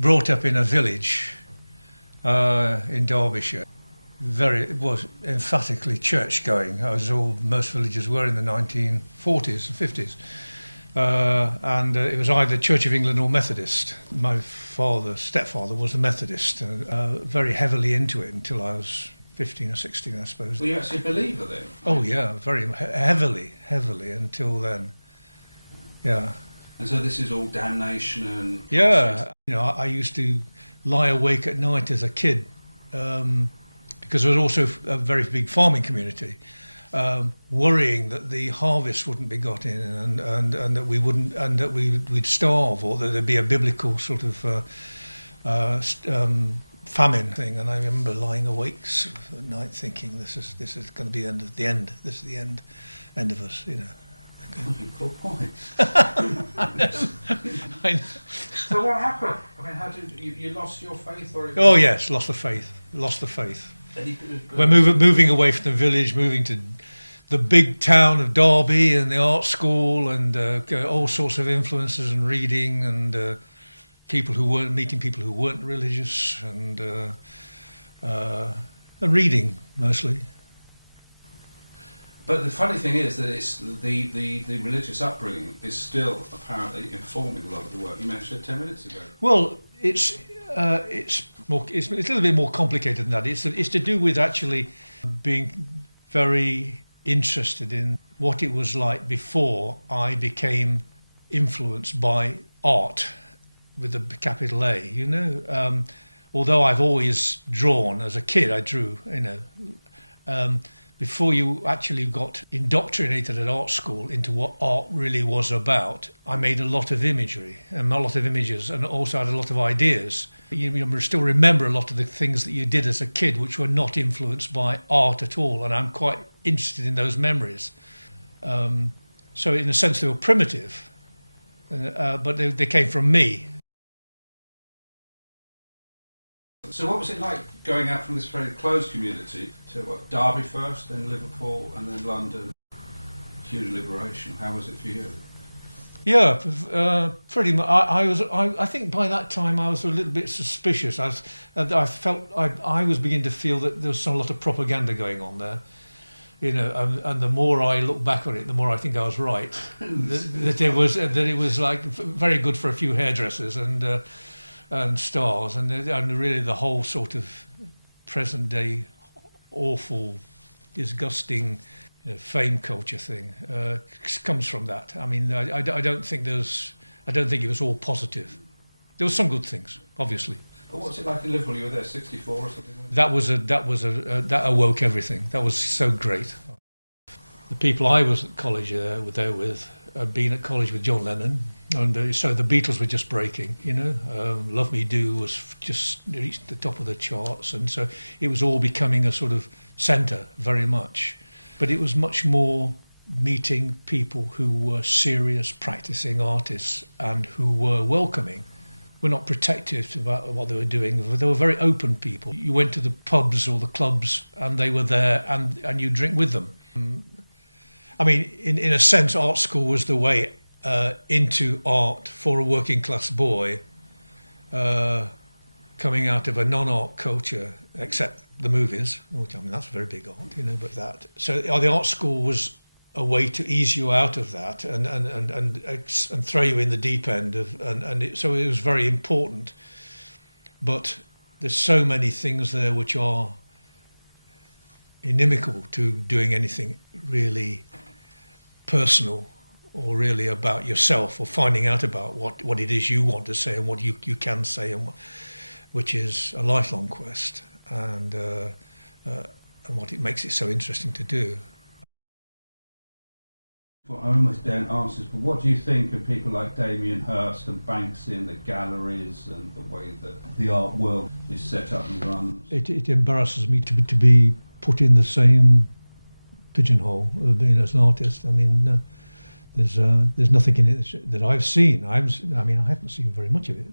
brought up in a village in Derbyshire. It was emphatically church-going, as most villages were in the 1940s and 50s. And it was either Church of England or Methodist. My stepfather was a Methodist, very heavily into it until I was 15 or 16, I suppose. Were you actually a believer then? Oh yeah, very heavily until then. Yeah. And so this is all damnation and... Yeah. You know, I used to lie awake at night as a kid because there was also a very big farming community, worrying that the harvest wouldn't be got in and that we wouldn't, and that we'd starve, or that there'd be a biblical sort of famine thing. And I remember lying awake at night thinking, this is going to be the end. This is the end of us, you know. Good point. I know. So what happened? I mean, how did you lost your faith, or? Oh yes, lost the faith. We're moving away from the village, moving to the big town of Derby and the art school, and all sorts of influences and reading, and meeting people who weren't religious, and reading mostly. But the funny thing is that it's the religious upbringing is still apparently informing a lot of the work. You mentioned it 10 minutes ago. Well, it's a little bit more complicated than that. It's to do with actually being very interested in what it was like before I became influenced by art with a capital A. You know, although I've always drawn as a kid, I drew. You know. Before you actually got indoctrinated at art school into what art really was about, I made a lot of imagery and a lot of images, and also had a lot of ideas. You still remember a lot of the things that you did as a kid which were not influenced by art at all, and I'm quite interested in those memories. So in a sense they were primitive, but they came from me. So what was it like going out from this very closed community to Derby first, then Liverpool, and then London? Huge liberation. How was it for you? Yeah, pretty much. I think by that time I was a little bit suspicious. I was beginning to feel that there was a lot of propaganda going on there. You know, and the more I look back on it, the more I think I was right. that it was like very good for a few hairdressers and stars, and really the whole sort of present day awful, disgusting, you know, fame culture thing comes from that. I mean, I don't think it was all positive. There were some good things, obviously. What was it like in Liverpool? You were there 64 or something? That awoke everything. That was so great. The people I was at college there with had been at college with John Lennon. And so the Beatles were just breaking, you know. Love Me Do was just reached the top of the charts, and so it was all becoming a sort of centre, very much. But it was much more meeting people who were serious, practising artists and who were welcoming. Were not protective about what they were doing. They were very open people. You went to the pubs or the clubs, and they were there, and you drink with them. I mean, in a sense, art school was the way into art for a working class boy coming out of a non-art culture, except the movies, which, I mean, that's very big art, you know, but that. So the art school was a way to ease you out of that and throw you in the deep end so it was very important. But there's so many things there which are inimical to doing anything really personal or really about yourself, or finding out about what it is you want to say and what you can say, and which is a lifelong quest, and what it makes it so interesting to do. Well, I almost don't answer this, but what do you think of people like Damien Hirst and Banksy and the galleries and the way that the art world is set up and run? It embarrasses me to be put in the same pigeonhole of being as an artist. I mean, there's nothing in it that I've seen. I haven't seen very much of it,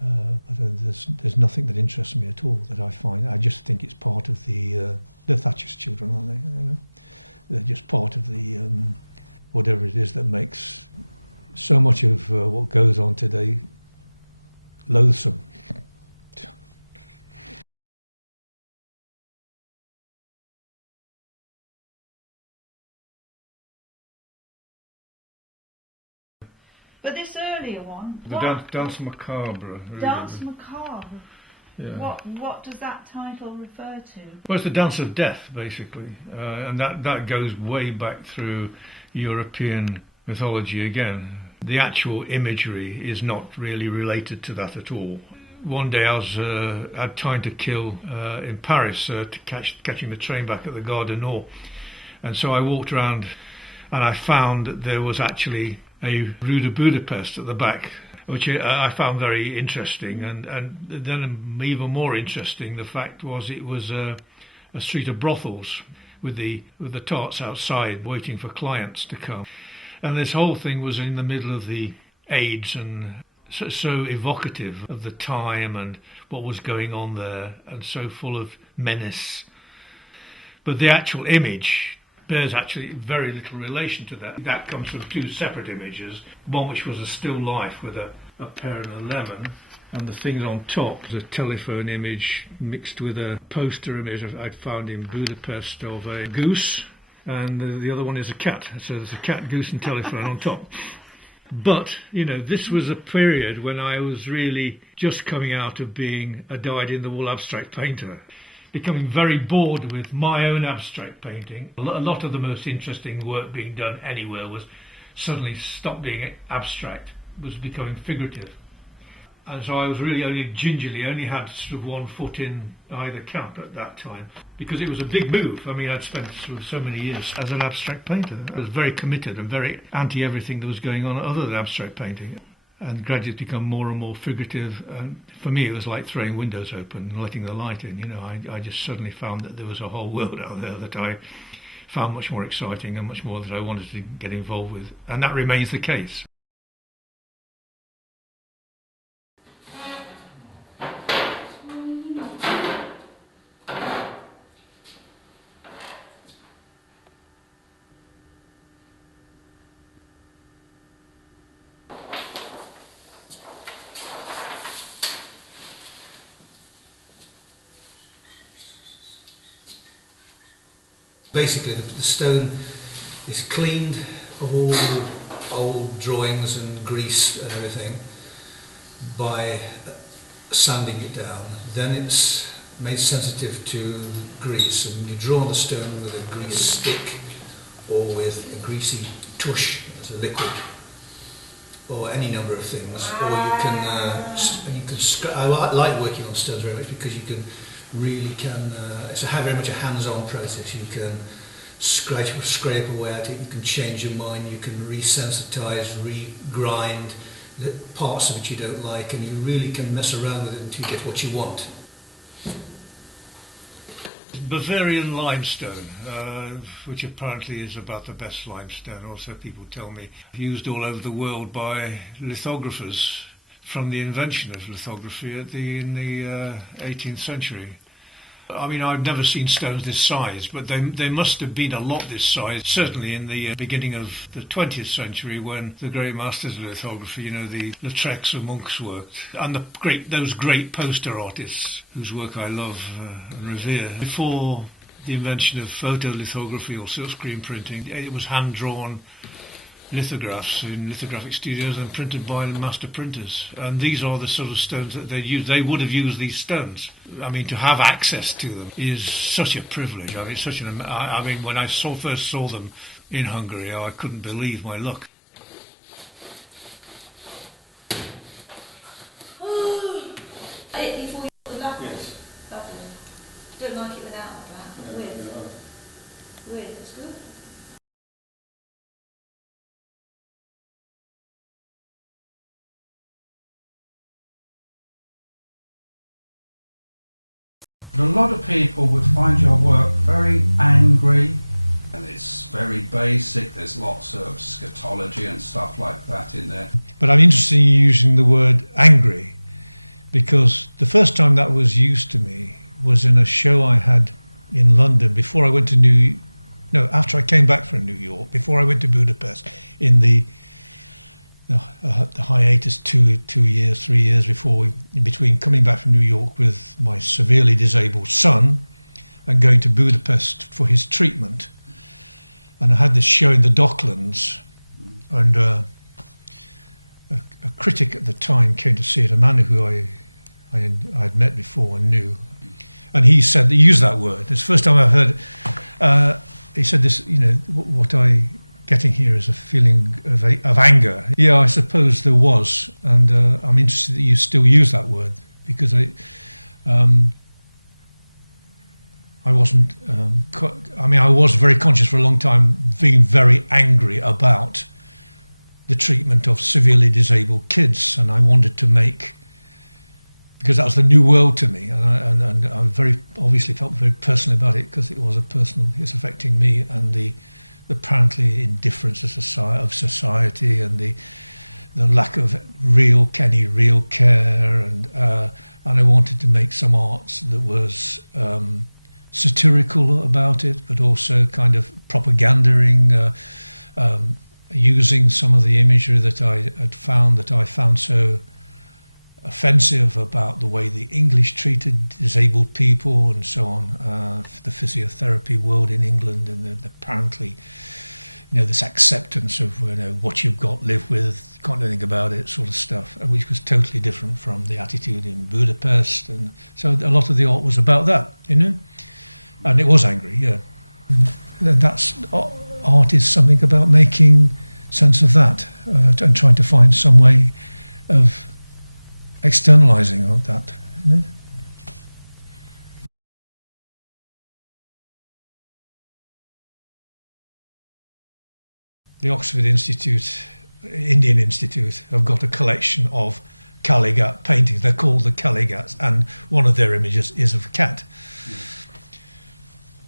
but there's nothing that interests me at all that I find. I just think it's part of the Thatcher's children, aren't they? You know? They're just part of the whatever it is that makes so much of what goes on today loathsome. But this earlier one, The Dance Macabre. Dance Macabre. Yeah. What does that title refer to? Well, it's the Dance of Death, basically, and that goes way back through European mythology again. The actual imagery is not really related to that at all. One day I had time to kill in Paris catching the train back at the Gare du Nord, and so I walked around and I found that there was actually a Rue de Budapest at the back, which I found very interesting, and then even more interesting, the fact was it was a street of brothels with the tarts outside waiting for clients to come, and this whole thing was in the middle of the AIDS, and so evocative of the time and what was going on there, and so full of menace. But the actual image bears actually very little relation to that. That comes from two separate images, one which was a still life with a pear and a lemon, and the things on top was a telephone image mixed with a poster image I'd found in Budapest of a goose, and the other one is a cat. So there's a cat, goose and telephone on top. But, this was a period when I was really just coming out of being a dyed-in-the-wool abstract painter, becoming very bored with my own abstract painting. A lot of the most interesting work being done anywhere was suddenly stopped being abstract, was becoming figurative. And so I was really only had sort of 1 foot in either camp at that time, because it was a big move. I mean, I'd spent sort of so many years as an abstract painter. I was very committed and very anti everything that was going on other than abstract painting, and gradually become more and more figurative. And for me, it was like throwing windows open and letting the light in. I just suddenly found that there was a whole world out there that I found much more exciting and much more that I wanted to get involved with, and that remains the case. Basically, the stone is cleaned of all old drawings and grease and everything by sanding it down. Then it's made sensitive to grease, and you draw on the stone with a grease stick or with a greasy tush as a liquid, or any number of things. Or you can, I like working on stones very much because you can it's very much a hands-on process. You can scrape away at it, you can change your mind, you can resensitize, re-grind the parts of it you don't like, and you really can mess around with it until you get what you want. Bavarian limestone, which apparently is about the best limestone, also people tell me, used all over the world by lithographers from the invention of lithography in the 18th century. I mean, I've never seen stones this size, but they must have been a lot this size, certainly in the beginning of the 20th century, when the great masters of lithography, the Lautrecs and Munchs worked, and those great poster artists whose work I love and revere. Before the invention of photolithography or silkscreen printing, it was hand-drawn lithographs in lithographic studios and printed by master printers, and these are the sort of stones that they use. They would have used these stones. I mean, to have access to them is such a privilege. I mean, when I first saw them in Hungary, I couldn't believe my luck. Before you put the lap on? Yes. Lovely. Don't like it without the lap. Weird, that's good. But a lot of people would find your work very angry, and it's very basic. There's lots of scatology and stuff like that in there. But I'm interested in using the word angry, because the first time that was used to me was in a show I had in London before I went to after I came back from New York, before I went to Budapest, in the the hiatus 3 years before in between coming back from New York with my severely disabled son and going to Budapest for his treatment. And I had this show in the Docklands, and a critic at the time came to see it, a man who I'd met before and knew, and he used that word. It's the first time I've heard it. He said this, what I getting here is a feeling of anger. Yeah, I suppose there was, and I'm interested that you still use that word, because I wasn't. I was very conscious for a long time, being very angry about the treatment of severely disabled kids, and I wanted to make, because that was the new world to me, and I very obviously felt very personally about it, because it's affecting me, and the apparently indifference of society, and the lack of real care, and I wanted to make some art that was satirical about it, but also kind of propagandering, using some of the imagery that I found so offensive about the way the English treated disabled people and so on, the physiotherapy world in England, and the apparently, this acceptance of what you've got, live with, can't do anything about it, sort of stuff, which was totally different from the attitude in Budapest, and so a lot of the art was about that, and it was angry, yeah. And that's art is something about making sense of that, and trying to find some way of externalizing all that. The Oxford Indian Institute, have got a collection of Kalighat paintings. They're called the Kalighats, and one of their images is of a cat,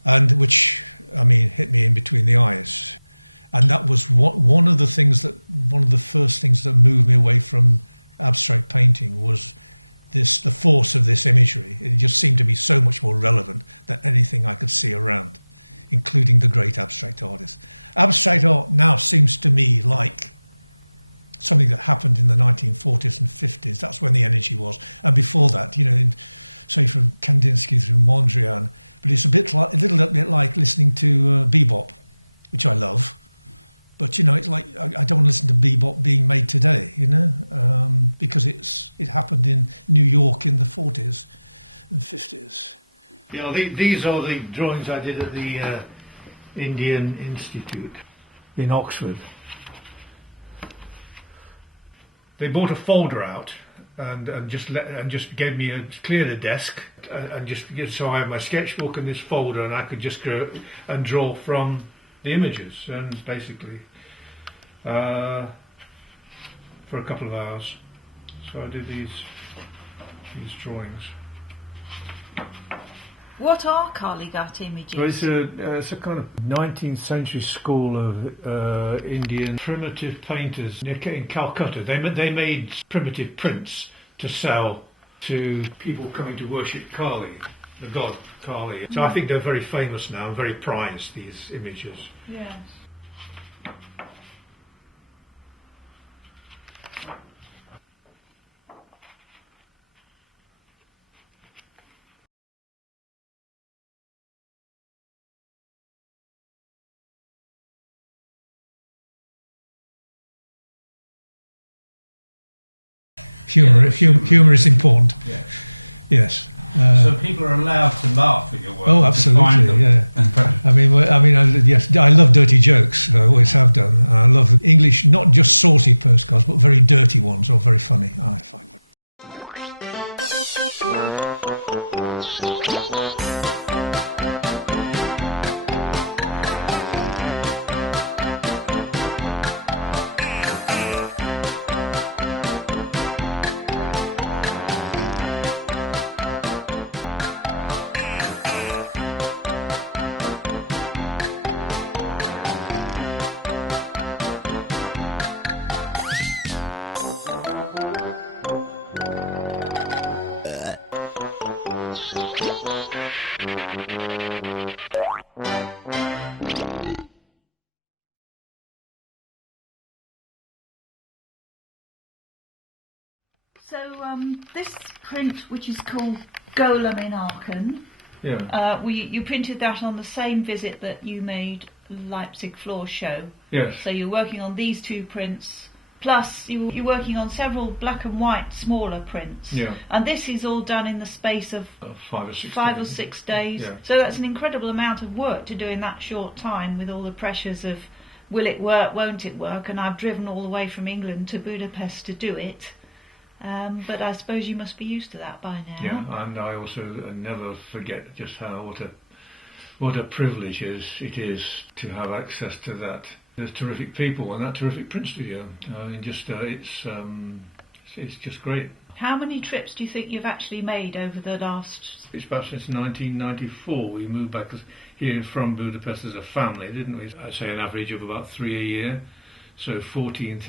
and which, hit me in between the eyes. And that was one of the first things that moved me away from abstract painting, was the force of this imagery. It just seemed to be so much more relevant than anything I could see around, including the great abstract artists. Abstract art now seems to me like something that happened in the 1940s and 50s. That's when the energy was. And before that, say from Kandinsky through Mondrian, but it's a little bit like listening to bebop, which I love. But it's like I don't want to listen to bebop being made today, because it happened in New York in the 40s and 50s. These are the drawings I did at the Indian Institute in Oxford. They bought a folder out and just gave me cleared a desk and just so I have my sketchbook and this folder, and I could just go and draw from the images, and basically for a couple of hours. So I did these drawings. What are Kalighat images? Well, it's a kind of 19th century school of Indian primitive painters in Calcutta. They made primitive prints to sell to people coming to worship Kali, the god Kali. So I think they're very famous now and very prized, these images. Yes. Humour is important. Yeah. Yes. So people are allowed to laugh at your work. Oh, absolutely. Yeah. Yes. I love dirty jokes. I always have done. I love English, not just saucy postcards, but very dirty ones or very funny. I find. This print, which is called Golem in Aachen, Yeah. you printed that on the same visit that you made Leipzig Floor Show. Yes. So you're working on these two prints, plus you're working on several black and white smaller prints. Yeah. And this is all done in the space of 5 or 6 5 days. or 6 days. Yeah. So that's an incredible amount of work to do in that short time, with all the pressures of will it work, won't it work? And I've driven all the way from England to Budapest to do it. But I suppose you must be used to that by now. Yeah, and I also never forget just what a privilege it is to have access to that. There's terrific people and that terrific print studio. It's just great. How many trips do you think you've actually made over the last... It's about since 1994 we moved back here from Budapest as a family, didn't we? I'd say an average of about 3 a year. So 14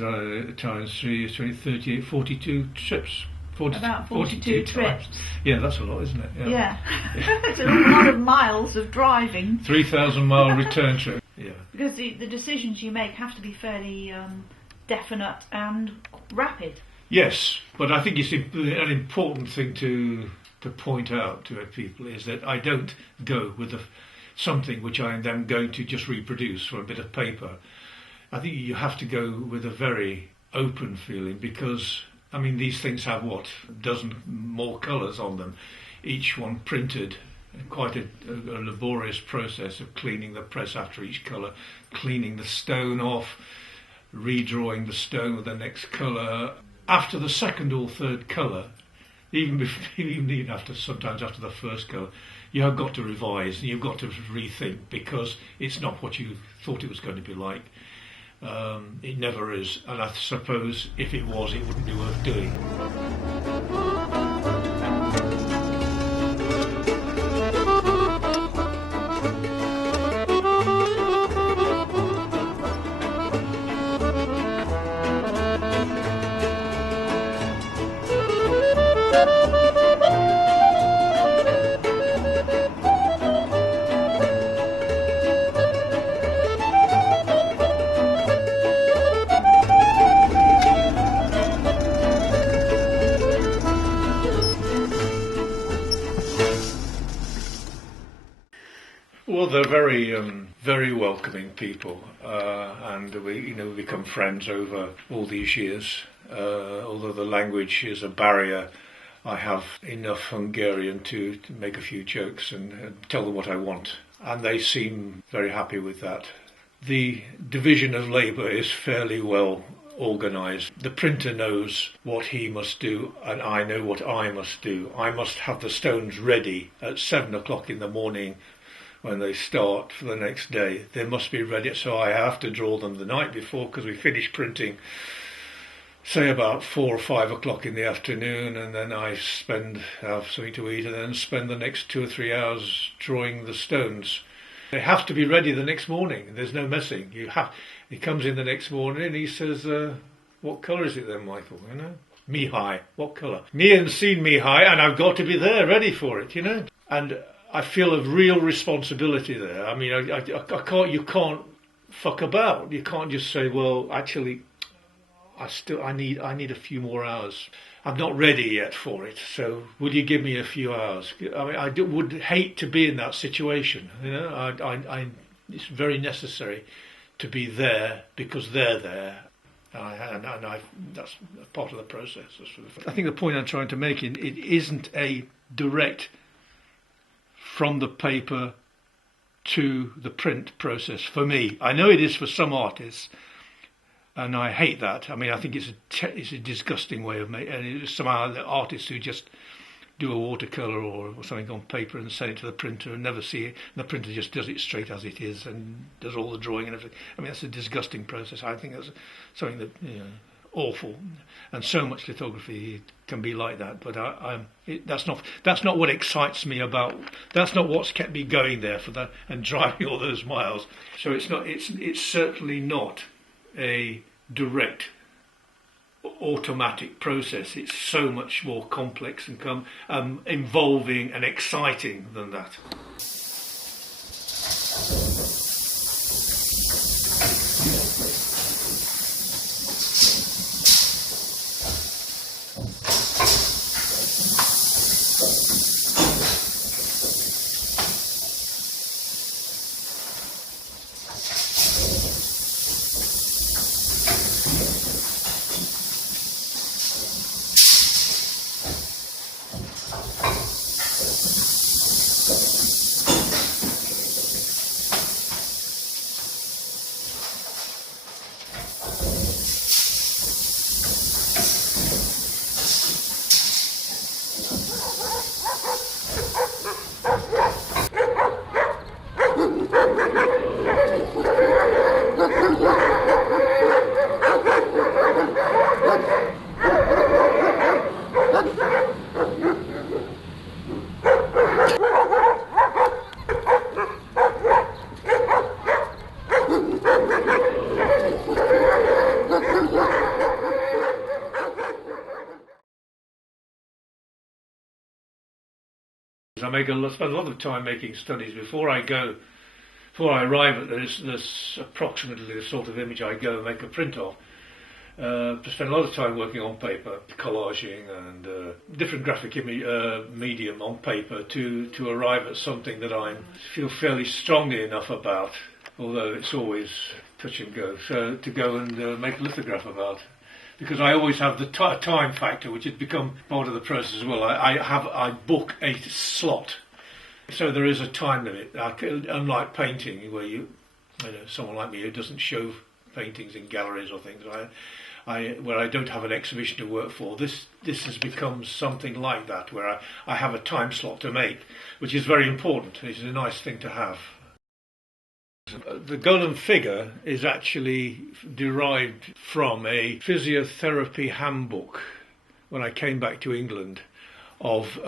times 3 is 20, 38, 42 trips. About 42 trips. Yeah, that's a lot, isn't it? Yeah. It's a lot of miles of driving. 3,000 mile return trip. Yeah. Because the decisions you make have to be fairly definite and rapid. Yes, but I think it's an important thing to point out to people is that I don't go with something which I am then going to just reproduce from a bit of paper. I think you have to go with a very open feeling because, I mean, these things have a dozen more colours on them, each one printed. Quite a laborious process of cleaning the press after each colour, cleaning the stone off, redrawing the stone with the next colour. After the second or third colour, even sometimes after the first colour, you have got to revise and you've got to rethink because it's not what you thought it was going to be like. It never is, and I suppose if it was, it wouldn't be worth doing. Well, they're very welcoming people, and we become friends over all these years. Although the language is a barrier, I have enough Hungarian to make a few jokes and tell them what I want, and they seem very happy with that. The division of labour is fairly well organised. The printer knows what he must do, and I know what I must do. I must have the stones ready at 7 o'clock in the morning. When they start for the next day, they must be ready, so I have to draw them the night before because we finish printing say about 4 or 5 o'clock in the afternoon, and then I have something to eat and then spend the next 2 or 3 hours drawing the stones. They have to be ready the next morning. There's no messing. He comes in the next morning and he says, what colour is it then, Michael? Mihai, what colour? Me and seen Mihai, and I've got to be there ready for it, and I feel a real responsibility there. I mean, I can't. You can't fuck about. You can't just say, "Well, actually, I need a few more hours. I'm not ready yet for it. So, will you give me a few hours?" I mean, would hate to be in that situation. It's very necessary to be there because they're there, and that's part of the process. I think the point I'm trying to make it isn't a direct from the paper to the print process for me. I know it is for some artists, and I hate that. I mean, I think it's a disgusting way of making. And it's somehow the artists who just do a watercolour or something on paper and send it to the printer and never see it. And the printer just does it straight as it is and does all the drawing and everything. I mean, that's a disgusting process. I think that's something that awful, and so much lithography can be like that. But that's not what excites me about. That's not what's kept me going there for that and driving all those miles. So it's certainly not a direct automatic process. It's so much more complex and involving and exciting than that. Spend a lot of time making studies before I arrive at this approximately the sort of image I go and make a print of. To spend a lot of time working on paper, collaging and different graphic medium on paper to arrive at something that I feel fairly strongly enough about, although it's always touch and go, so to go and make a lithograph about. Because I always have the time factor, which has become part of the process as well. I book a slot, so there is a time limit. Unlike painting, where someone like me who doesn't show paintings in galleries or things, where I don't have an exhibition to work for. This has become something like that, where I have a time slot to make, which is very important. It's a nice thing to have. The golem figure is actually derived from a physiotherapy handbook when I came back to England of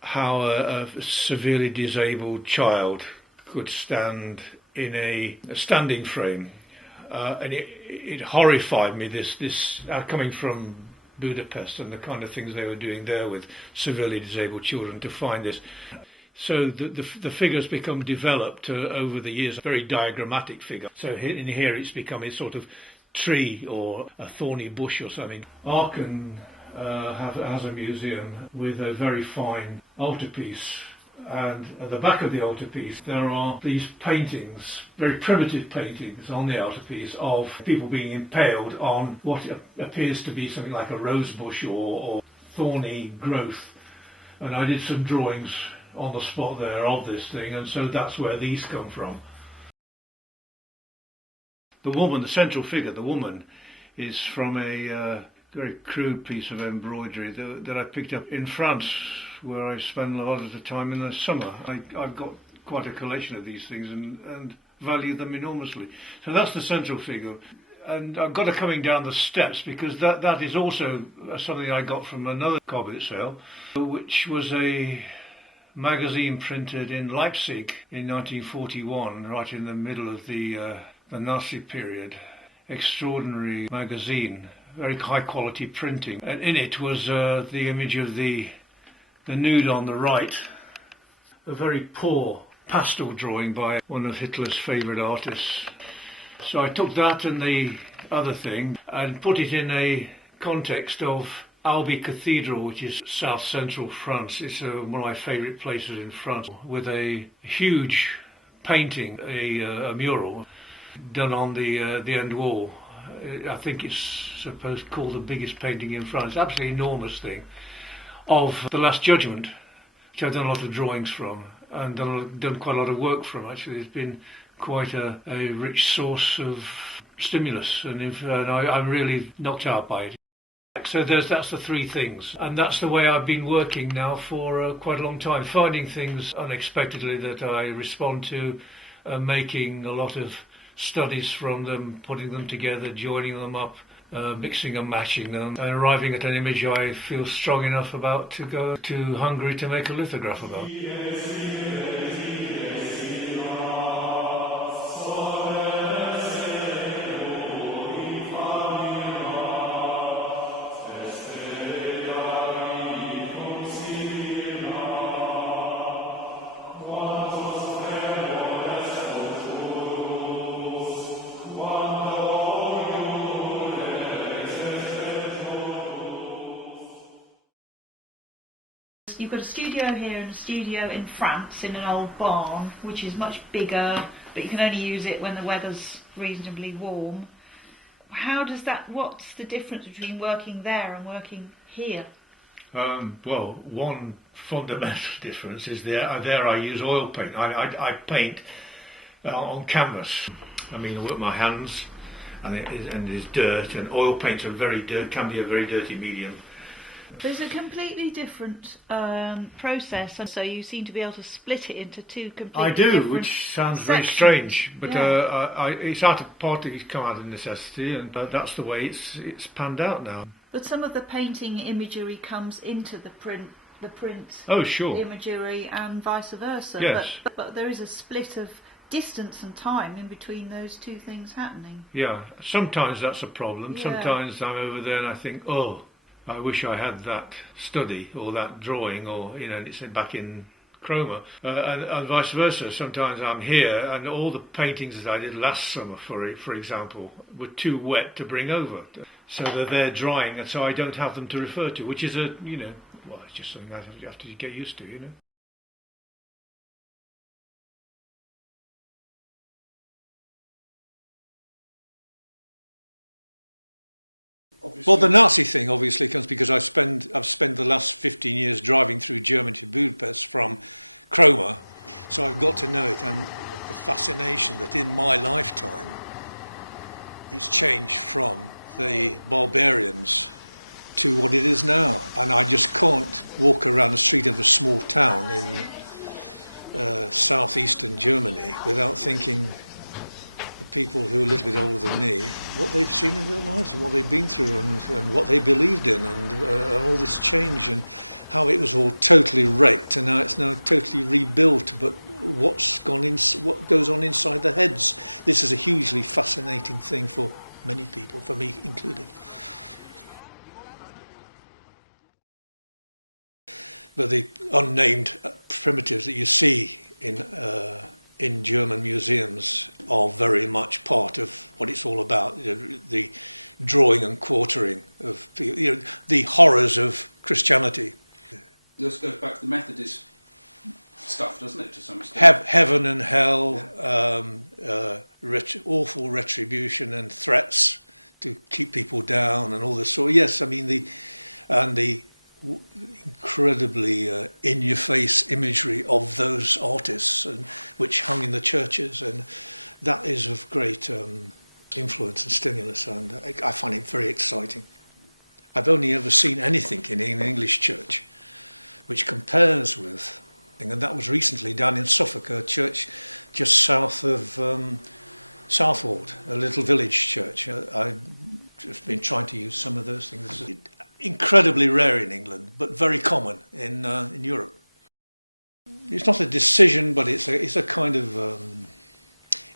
how a severely disabled child could stand in a standing frame. And it horrified me, this coming from Budapest and the kind of things they were doing there with severely disabled children, to find this. So the figure's become developed over the years, a very diagrammatic figure. So in here it's become a sort of tree or a thorny bush or something. Aachen has a museum with a very fine altarpiece, and at the back of the altarpiece there are these paintings, very primitive paintings on the altarpiece of people being impaled on what appears to be something like a rose bush or thorny growth. And I did some drawings on the spot there of this thing, and so that's where these come from. The woman, the central figure, the woman, is from a very crude piece of embroidery that I picked up in France, where I spend a lot of the time in the summer. I've got quite a collection of these things and value them enormously. So that's the central figure. And I've got her coming down the steps, because that is also something I got from another Cobbett sale, which was a magazine printed in Leipzig in 1941, right in the middle of the Nazi period. Extraordinary magazine, very high quality printing. And in it was the image of the nude on the right, a very poor pastel drawing by one of Hitler's favourite artists. So I took that and the other thing and put it in a context of Albi Cathedral, which is south central France. It's one of my favourite places in France, with a huge painting, a mural done on the end wall. I think it's supposed to call the biggest painting in France. Absolutely enormous thing, of the Last Judgment, which I've done a lot of drawings from and done quite a lot of work from. Actually, it's been quite a rich source of stimulus, and I'm really knocked out by it. So that's the three things, and that's the way I've been working now for quite a long time, finding things unexpectedly that I respond to, making a lot of studies from them, putting them together, joining them up, mixing and matching them, and arriving at an image I feel strong enough about to go to Hungary to make a lithograph about. You've got a studio here and a studio in France in an old barn, which is much bigger, but you can only use it when the weather's reasonably warm. What's the difference between working there and working here? Well, one fundamental difference is there I use oil paint. I paint on canvas. I mean, I work my hands, and there's dirt, and oil paints can be a very dirty medium. There's a completely different process, and so you seem to be able to split it into two completely different I do, which sounds very strange, but it's partly come out of necessity, and that's the way it's panned out now. But some of the painting imagery comes into the print Oh, sure. imagery, and vice versa. Yes. But there is a split of distance and time in between those two things happening. Yeah, sometimes that's a problem. Yeah. Sometimes I'm over there and I think, oh, I wish I had that study or that drawing, or it's back in Cromer, and vice versa. Sometimes I'm here, and all the paintings that I did last summer, for example, were too wet to bring over, so they're drying, and so I don't have them to refer to, which is it's just something I have to get used to, Obviously. Well, the Nazi thing obviously comes because I've spent the last 15 years driving through Germany to Budapest from Cromer, so I've got to know it, and the fascination that in my lifetime it's changed from the barbarians to what it is now, and I just can't walk around the street of a small town in southeastern Germany without thinking the people who are a little bit older than me, what they've seen in their lives and what they've been through and what they believed in, and all this change, and how it was all totally wrecked and now it's now totally rebuilt, but what goes on inside their heads. This is a hugely fascinating thing for many people, for me included. But the unnamed primitives that you see in German museums are very much part of what it's all about. The drawing and quartering of the horrors of Christianity. This goes back to the Methodist stuff, doesn't it, to some extent? Heaven and hell, awful retribution and threats to keep people down and all this sort. Yes, I mean the incredibly in-your-face imagery of those artists, and which hung in the churches, and that is of great influence and stimulus, and I find it very exciting. I've only ever seen anything in an English church which compares with, and that was recently down in Suffolk, a church just south of Southwold, a little village church. I've just been trying to use some of those things. Incredibly rare in England, but very common in Europe. It's not a decision, but it's a kind of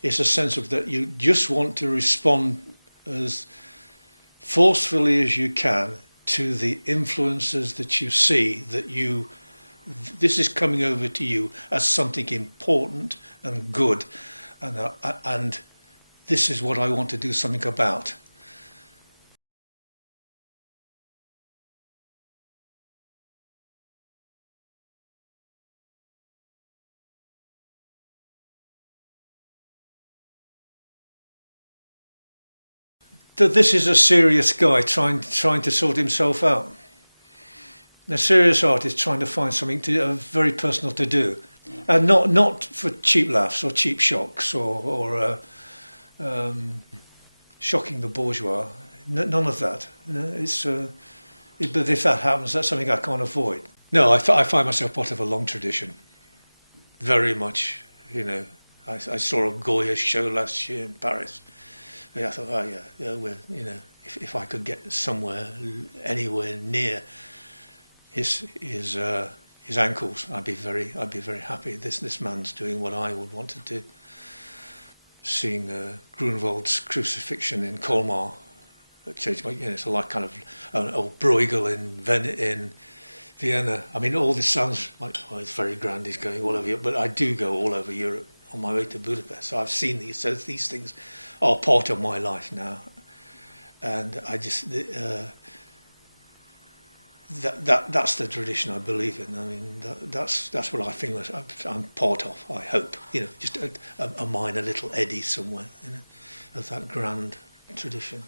it's a sense of that you just want to respond as forcefully as you can to the influences that you see, that this is coming over to you as something important and good, and this is what I want to do something about. That this is a serious guy trying to sort himself out. A serious artist trying to find something very personal to do, and not for cheap laughs or cheap shocks or shocking the bourgeois. None of that. But if that happens, that's something I can't avoid. No, I find myself part of a long tradition. Very much, I saw a Goya show last year in Paris. I thought, if I could get somewhere, anywhere near his ankles, I'd be very happy. This man's doing what I would want to do. Seeing Grunewald's Crucifixion in Colmar changed my. It's like kind of old Bruegel in Vienna. I mean, all this sounds like it's very grand. He's going all over Europe, but I do go all over Europe on my way to Budapest. So I've seen these. So these things are part of my life now, and I just that's the tradition I believe in. I mean, that's what I think I'm part of. I hope, just a minor little eddy somewhere, of that grand tradition.